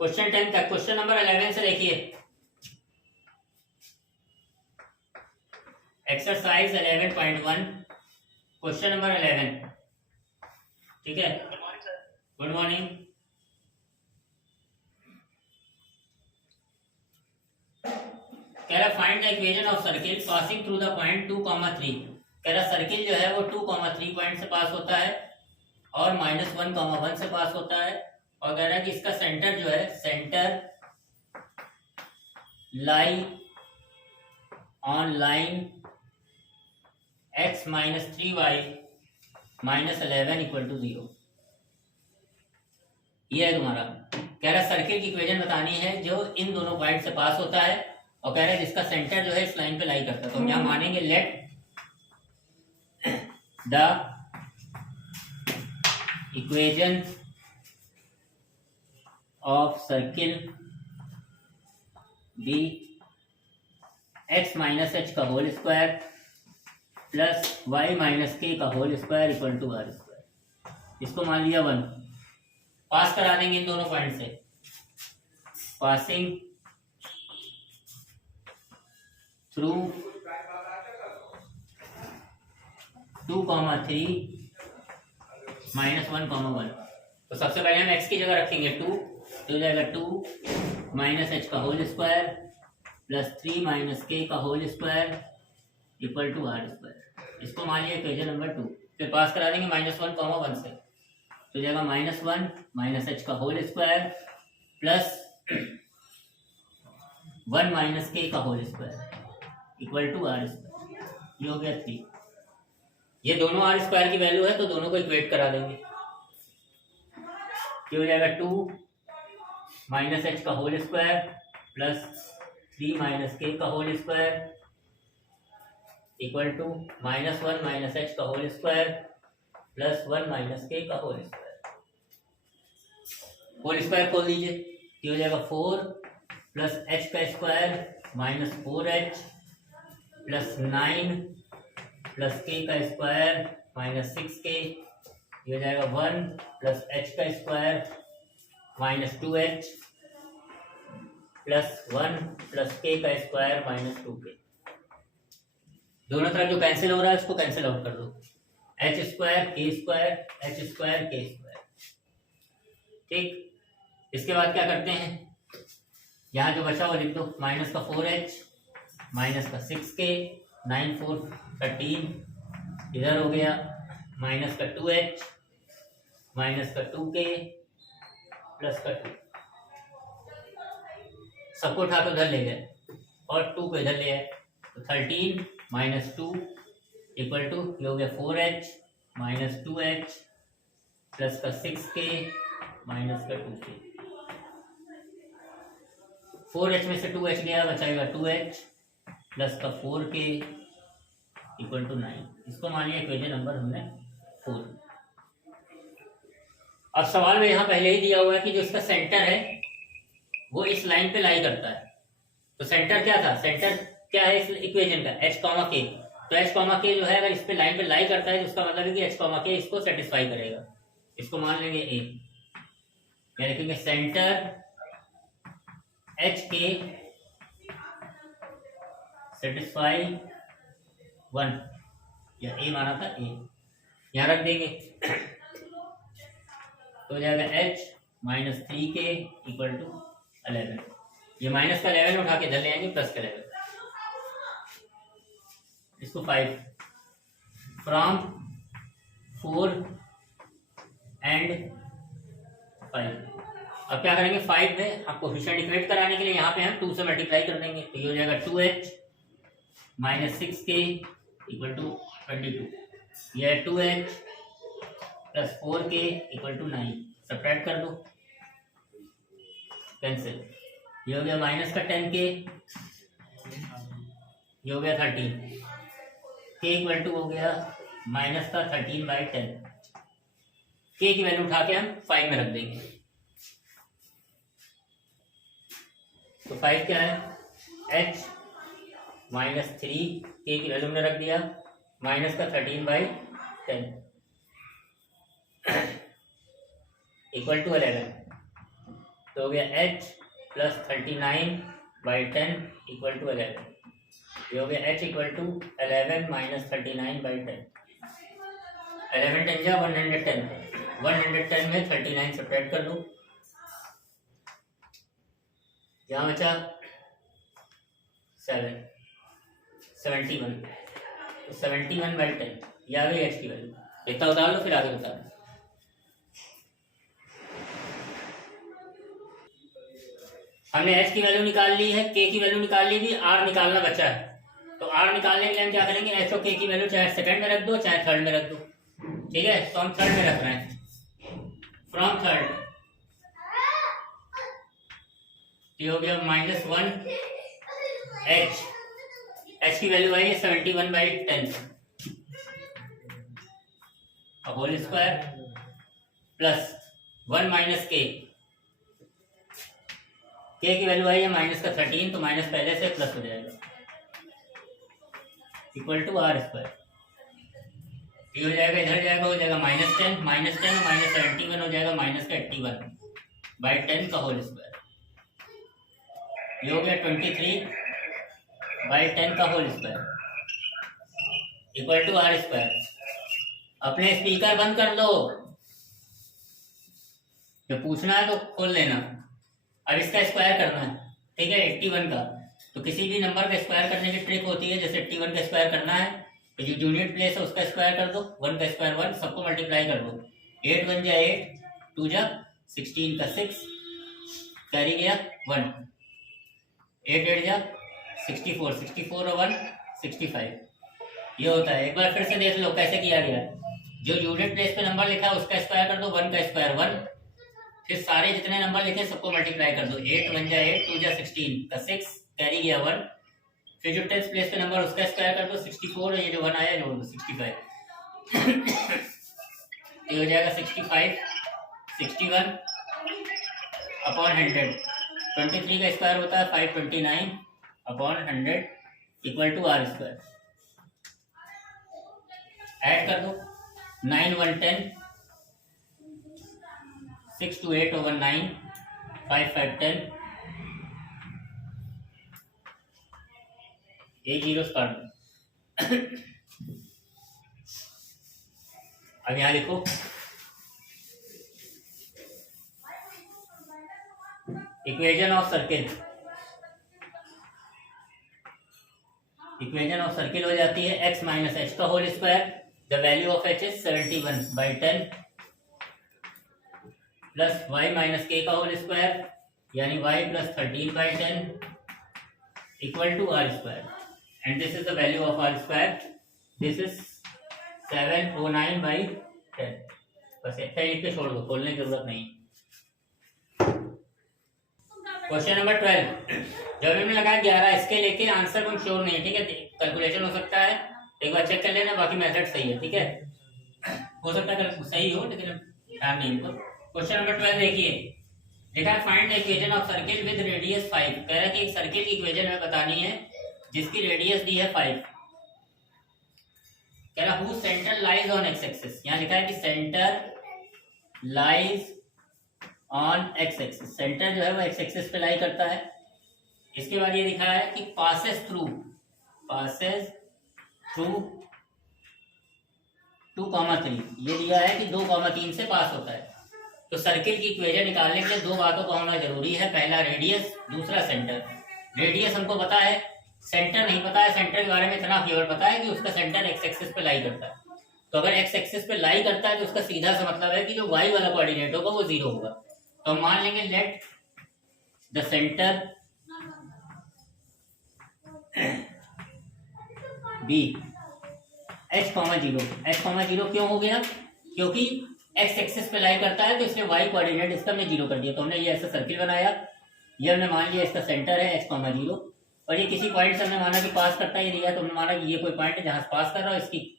Question 10 तक। Question number 11 से देखिए, एक्सरसाइज 11.1 क्वेश्चन नंबर 11। ठीक है, गुड मॉर्निंग। कह रहा find the equation of circle passing through the point 2,3। कह रहा सर्किल जो है वो 2,3 पॉइंट से पास होता है और -1,1 से पास होता है, और कह रहा है कि इसका सेंटर जो है, centre lie on line x - 3y - 11 = 0। ये है तुम्हारा। कह रहा सर्किल की इक्वेशन बतानी है जो इन दोनों पॉइंट से पास होता है, और कह रहा है जिसका सेंटर जो है इस लाइन पे लाई करता है। तो हम यहाँ मानेंगे let the equation of circle be x - h का whole square plus y - k का होल स्क्वायर = r²। इसको मान लिया 1। पास करा देंगे इन दोनों पॉइंट से। Passing through 2,3 - 1,1। तो सबसे पहले हम x की जगह रखेंगे 2, तो हो जाएगा 2 - h का होल स्क्वायर प्लस 3 - k का होल स्क्वायर = r²। इसको मान लिया इक्वेशन नंबर 2। फिर पास करा देंगे -1,1 से, तो जाएगा -1 - h का होल स्क्वायर प्लस 1 - k का होल स्क्वायर = r²। ये हो गया 3। ये दोनों r² की वैल्यू है तो दोनों को इक्वेट करा देंगे। ये हो जाएगा 2 - h का होल स्क्वायर प्लस 3 - k का होल स्क्वायर = -1 - h का होल स्क्वायर प्लस 1 - k का होल स्क्वायर। होल स्क्वायर खोल दीजिए। ये हो जाएगा 4 प्लस h का square -4h plus 9 plus k का स्क्वायर -6k। ये हो जाएगा 1 प्लस h का square -2h plus 1 plus k का स्क्वायर -2k। दोनों तरफ जो कैंसिल हो रहा है उसको कैंसिल आउट कर दो। h² k² h² k²। ठीक, इसके बाद क्या करते हैं, यहाँ जो बचा वो लिख दो। माइनस का 4h माइनस का 6k 9 4 13 इधर हो गया, माइनस का 2h माइनस का 2k प्लस का 2। सबको उठा तो उधर ले गए और 2 को इधर ले आए, तो 13 - 2 = ये हो गया 4h - 2h प्लस का 6k माइनस का 2k। 4h में से 2h गया, बचाएगा 2h प्लस का 4k = 9। इसको मानिए इक्वेशन नंबर हमने 4। अब सवाल में यहाँ पहले ही दिया हुआ है कि जो इसका सेंटर है वो इस लाइन पे लाई करता है। तो सेंटर क्या था, सेंटर क्या है इस इक्वेशन का, h, k। तो h, k जो है अगर इस पे लाइन पे लाई करता है तो उसका मतलब है कि h, k इसको सेटिस्फाई करेगा। इसको मान लेंगे a। क्या लिखेंगे, सेंटर HK सेटिस्फाई 1, या a माना था a, यहाँ रख देंगे। तो हो जाएगा h - 3k = 11। ये माइनस का 11 उठा के इधर ले आएंगे, प्लस का 11। इसको 5 फ्रॉम 4 एंड 5। अब क्या करेंगे, 5 में आप कोफिशिएंट इक्वेट कराने के लिए यहाँ पे हम 2 से मल्टीप्लाई कर देंगे। तो ये हो जाएगा 2h - 6k = 22। यह है 2h प्लस 4k = 9। सब्ट्रैक्ट कर दो, कैंसिल। ये हो गया माइनस का 10k, ये हो गया 13, k = हो गया माइनस का 13/10। k की वैल्यू उठा के हम 5 में रख देंगे। तो 5 क्या है, h - 3 k की वैल्यू में रख दिया, माइनस का 13/10 = 11। तो हो गया h प्लस 39/10 इक्वल टू 11। ये हो गया h इक्वल टू 11 माइनस 39/10। 11 10 जा 110, 110 में 39 सब्ट्रैक्ट कर दो, यहाँ बचा 71, तो 71/10 ये आ गई h की वैल्यू। इतना उतार लो फिर आगे बता। हमने h की वैल्यू निकाल ली है, k की वैल्यू निकाल ली थी, r निकालना बचा है। तो r निकालने के लिए हम क्या करेंगे, h और k की वैल्यू चाहे सेकंड में रख दो चाहे थर्ड में रख दो, ठीक है। तो हम थर्ड में रख रहे हैं, फ्रॉम थर्ड। ये हो गया -1 h की वैल्यू आई है 71/10 whole square plus 1 minus k की वैल्यू आई है माइनस का 13, तो माइनस पहले से प्लस हो जाएगा इक्वल टू r स्क्वायर। ये हो जाएगा, इधर जाएगा, हो जाएगा -10 और -71 हो जाएगा -81/10 का होल स्क्वायर। ये हो गया 23/10 का whole square equal to r स्क्वायर। अपने स्पीकर बंद कर दो, जब पूछना है तो खोल लेना। अब इसका स्क्वायर करना है, ठीक है, 81 का। तो किसी भी नंबर का स्क्वायर करने की ट्रिक होती है, जैसे 81 का स्क्वायर करना है तो जो यूनिट प्लेस है उसका स्क्वायर कर दो, 1 का स्क्वायर 1, सबको मल्टीप्लाई कर दो। 8 1 जा 8, 2 जा 16 का 6, कैरी गया 1, 8 8 जा 64, 64 और 1 65। ये होता है। एक बार फिर से देख लो कैसे किया गया। जो यूनिट प्लेस पे नंबर लिखा है उसका स्क्वायर कर दो, 1 का स्क्वायर 1, फिर सारे जितने नंबर लिखे सबको मल्टीप्लाई कर दो। 8 1 जा 8, 2 जा 16 का 6, कैरी गया 1, फिर जो टेंथ प्लेस पे नंबर उसका स्क्वायर कर दो 64, और ये जो 1 आया जोड़ दो 65। ये हो जाएगा 65 61 अपॉन 100। 23 का स्क्वायर होता है 529 upon 100 equal to r square. Add कर दो, 9 1 10, 6 2 8 over 9, 5 5 10, 8 zeros काट दो। अब यहाँ लिखो equation of circle. Equation of circle हो जाती है x माइनस एच का whole square. The value of h is 71/10 plus y minus k का होल स्क्वायर यानी y plus 13/10 equal to r square. And this is the value of r square, this is 709/10। बस इतना लिख के छोड़ दो, खोलने की जरूरत नहीं। Question number 12। जब हमने लगाया 11, इसके लेके आंसर को श्योर नहीं है, ठीक है, कैलकुलेशन हो सकता है, एक बार चेक कर लेना, बाकी मेथड सही है, ठीक है। हो सकता है सही हो लेकिन ध्यान नहीं तो। क्वेश्चन नंबर 12 देखिए, लिखा है find the equation of circle with radius 5। कह रहा है कि एक सर्किल की इक्वेशन हमें बतानी है जिसकी रेडियस दी है 5। कह रहा who centre lies on x axis. यहाँ लिखा है कि centre lies on x axis. Centre जो है वो एक्स एक्सिस पे लाई करता है। इसके बाद ये लिखा है कि पासेस थ्रू 2,3। ये दिया है कि 2,3 से पास होता है। तो सर्किल की इक्वेशन निकालने के लिए दो बातों का होना जरूरी है, पहला रेडियस, दूसरा सेंटर। रेडियस हमको पता है, सेंटर नहीं पता है। सेंटर के बारे में इतना केवल पता है कि उसका सेंटर एक्स एक्सिस पे लाई करता है। तो अगर एक्स एक्सिस पे लाई करता है तो उसका सीधा सा मतलब है कि जो वाई वाला कोऑर्डिनेट होगा वो 0 होगा। तो हम मान लेंगे let the centre B h,0। h,0 क्यों हो गया? क्योंकि एक्स एक्सिस पे लाई करता है तो इसलिए वाई कोऑर्डिनेट इसका हमने 0 कर दिया। तो हमने ये ऐसा सर्किल बनाया, ये हमने मान लिया इसका सेंटर है h,0, और ये किसी पॉइंट से हमने माना कि पास करता है, दिया तो हमने माना कि ये कोई पॉइंट है जहां से पास कर रहा है, इसकी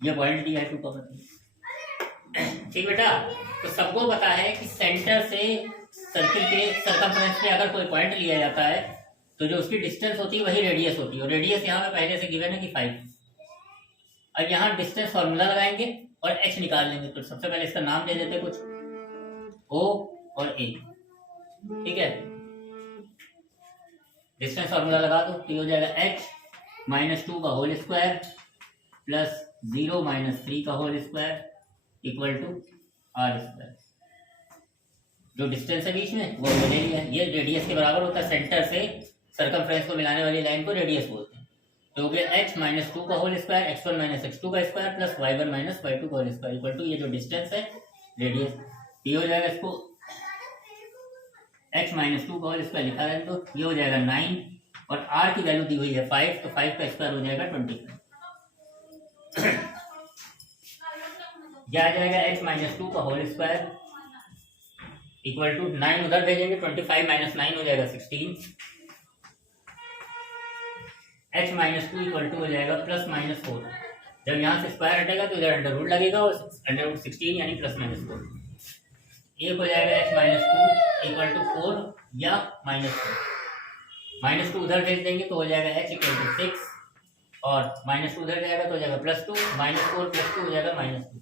ये पॉइंट दिया है 2,3। ठीक बेटा, तो सबको पता है कि सेंटर से सर्किल के सर्कमफ्रेंस पे अगर कोई पॉइंट लिया जाता है तो जो उसकी डिस्टेंस होती है वही रेडियस होती है, और रेडियस यहाँ पे पहले से गिवन है कि 5। अब यहाँ डिस्टेंस फॉर्मूला लगाएंगे और h निकाल लेंगे। तो सबसे पहले इसका नाम दे देते कुछ O और A। ठीक है, डिस्टेंस फार्मूला लगा दो तो ये हो जाएगा h माइनस 2 का होल स्क्वायर प्लस 0 माइनस 3 का whole square equal to R square. जो डिस्टेंस है बीच में वो हमने ले लिया, ये रेडियस के बराबर होता है, सेंटर से सर्कमफ्रेंस को मिलाने वाली लाइन को रेडियस बोलते हैं। तो हो गया h माइनस 2 का whole square x1 minus x2 का square plus y1 minus y2 का होल स्क्वायर इक्वल टू ये जो डिस्टेंस है रेडियस, ये हो जाएगा, इसको h माइनस 2 का होल स्क्वायर लिखा है तो ये हो जाएगा 9 और r की वैल्यू दी हुई है 5, तो 5 का स्क्वायर हो जाएगा 25। यह आ जाएगा h माइनस 2 का होल स्क्वायर इक्वल टू 9 उधर भेजेंगे 25 माइनस 9 हो जाएगा 16, h माइनस 2 इक्वल टू हो जाएगा प्लस माइनस 4। जब यहाँ से स्क्वायर हटेगा तो इधर अंडर रूट लगेगा और अंडर रूट 16 यानी प्लस माइनस 4। एक हो जाएगा h माइनस 2 इक्वल टू 4 या माइनस 4, माइनस 2 उधर भेज देंगे तो हो जाएगा h इक्वल टू 6 और माइनस 2 उधर जाएगा तो हो जाएगा प्लस 2, माइनस 4 प्लस 2 हो जाएगा माइनस 2।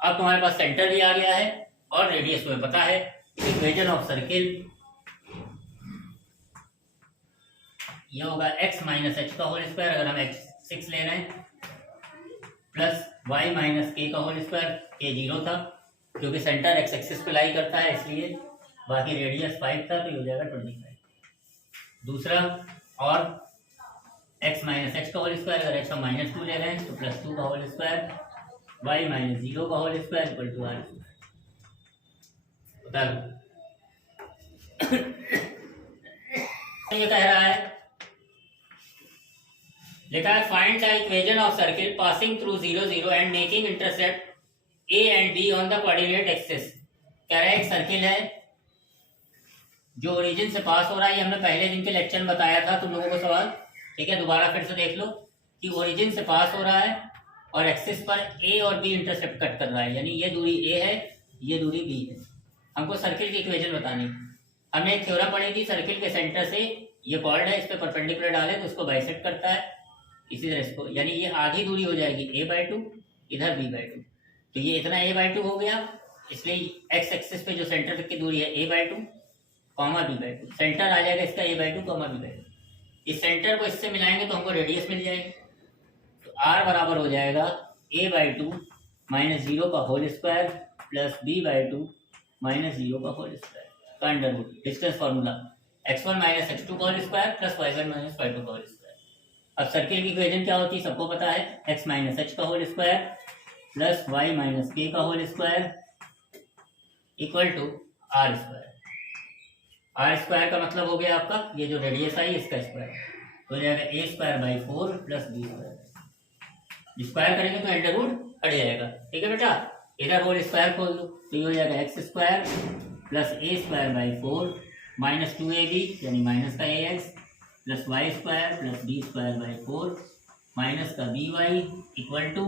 अब तुम्हारे पास सेंटर भी आ गया है और रेडियस तुम्हें पता है। इक्वेशन ऑफ सर्किल ये होगा x माइनस h का होल स्क्वायर, अगर हम x 6 ले रहे हैं, प्लस y माइनस k का होल स्क्वायर, k 0 था क्योंकि सेंटर x एक्सिस पे लाई करता है इसलिए, बाकी रेडियस 5 था तो ये हो जाएगा 25। दूसरा और x माइनस h का होल स्क्वायर, अगर x हम माइनस 2 ले रहे हैं तो प्लस 2 का होल स्क्वायर, y माइनस 0 का whole square equal to r। बता लो ये कह रहा है, लिखा है find the equation of circle passing through 0 0 and making intercept a and b on the coordinate axis. कह रहा है एक सर्किल है जो ओरिजिन से पास हो रहा है, ये हमने पहले दिन के लेक्चर में बताया था तुम लोगों को सवाल, ठीक है, दोबारा फिर से देख लो कि ओरिजिन से पास हो रहा है और एक्सिस पर a और b इंटरसेप्ट कट कर रहा है, यानी ये दूरी a है, ये दूरी b है। हमको सर्किल की इक्वेशन बतानी। हमने एक थ्योरम पढ़ी थी, सर्किल के सेंटर से ये कॉर्ड है, इस पे परपेंडिकुलर डाले तो इसको बाइसेक्ट करता है, इसी तरह इसको, यानी ये आधी दूरी हो जाएगी a/2, इधर b/2, तो ये इतना a/2 हो गया, इसलिए x एक्सिस पे जो सेंटर तक की दूरी है a/2 कॉमा b/2, सेंटर आ जाएगा इसका a/2 कॉमा b/2। इस सेंटर को इससे मिलाएंगे तो हमको रेडियस मिल जाएगी, तो r बराबर हो जाएगा a/2 माइनस 0 का whole square plus b/2 minus 0 का होल स्क्वायर का under root. Distance formula x1 minus x2 का whole square plus y1 minus y2 का होल स्क्वायर। अब सर्किल की इक्वेशन क्या होती है सबको पता है, x माइनस h का whole square plus y minus k का whole square equal to R square. R square का मतलब हो गया आपका ये जो रेडियस आई इसका स्क्वायर, तो हो जाएगा a square by 4 plus b square. Square करेंगे तो अंडर रूट हट जाएगा, ठीक है बेटा, इधर होल स्क्वायर खोल दो तो ये हो जाएगा x square plus a square by 4 minus 2ab यानी माइनस का ax plus Y square plus B square by 4 minus का by इक्वल टू,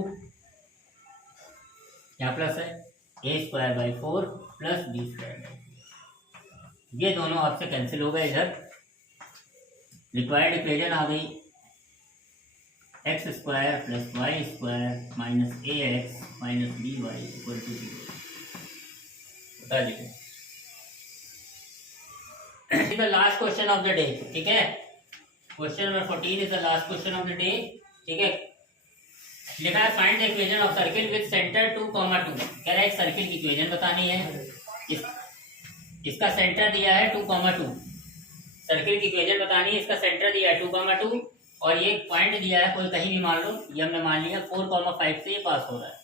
क्या प्लस है, a square by 4 plus B square by 4। ये दोनों आपसे कैंसिल हो गए, इधर रिक्वायर्ड इक्वेशन आ गई X square plus Y square minus ax minus by equal to 0। बता दीजिए the last question of the day, ठीक है, question number 14 is the last question of the day, ठीक है। लिखा है find the equation of circle with centre 2, 2। कह रहा है एक सर्किल की इक्वेशन बतानी है, इसका सेंटर दिया है 2, 2। सर्किल की इक्वेशन बतानी है, इसका सेंटर दिया है 2, 2 और ये पॉइंट दिया है कोई कहीं भी मान लो, ये हमने मान लिया 4, 5 से ये पास हो रहा है,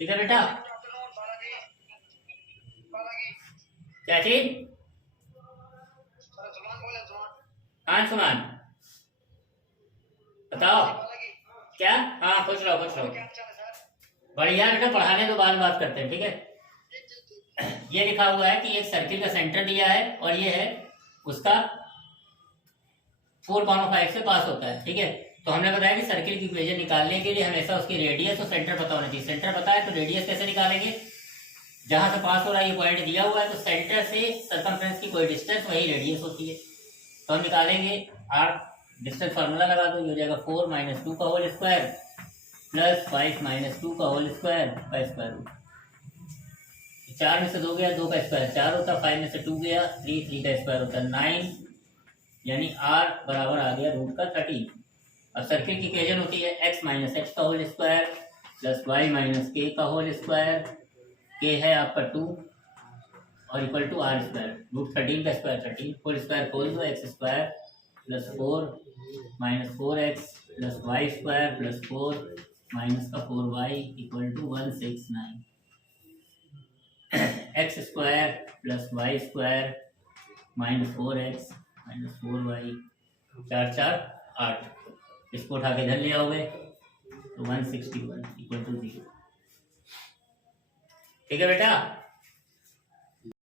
ठीक है बेटा। क्या चीज, हाँ सुमान बताओ क्या, हाँ खुश रहो खुश रहो, बढ़िया बेटा, पढ़ाने तो बाद बात करते हैं, ठीक है। ये लिखा हुआ है कि एक सर्किल का सेंटर दिया है और ये है उसका 4, 5 से पास होता है, ठीक है। तो हमने बताया कि सर्किल की इक्वेशन निकालने के लिए हमेशा उसकी रेडियस और सेंटर पता होना चाहिए। सेंटर पता है तो रेडियस कैसे निकालेंगे, जहां से पास हो रहा है ये पॉइंट दिया हुआ है तो सेंटर से सर्कमफ्रेंस की कोई डिस्टेंस वही रेडियस होती है, तो हम निकालेंगे आर, डिस्टेंस फार्मूला लगा दो, ये हो जाएगा 4 माइनस 2 का होल स्क्वायर प्लस 5 माइनस 2 का होल स्क्वायर का स्क्वायर रूट 4 में से 2 गया, 2 का स्क्वायर 4 होता, 5 में से 2 गया 3, 3 का स्क्वायर होता 9, यानी r बराबर आ गया रूट का 13। अब सर्किल की इक्वेशन होती है x माइनस एक्स का whole square plus Y minus K का होल स्क्वायर, के है आपका 2 और equal to R square, root 13 का स्क्वायर 13, होल स्क्वायर खोल दो, X square plus 4 minus 4x plus Y square plus 4 minus का 4y equal to 169, X square plus Y square minus 4x minus 4y 4 4 8, इसको उठा के इधर ले आओगे तो 161 इक्वल टू 0। ठीक है बेटा।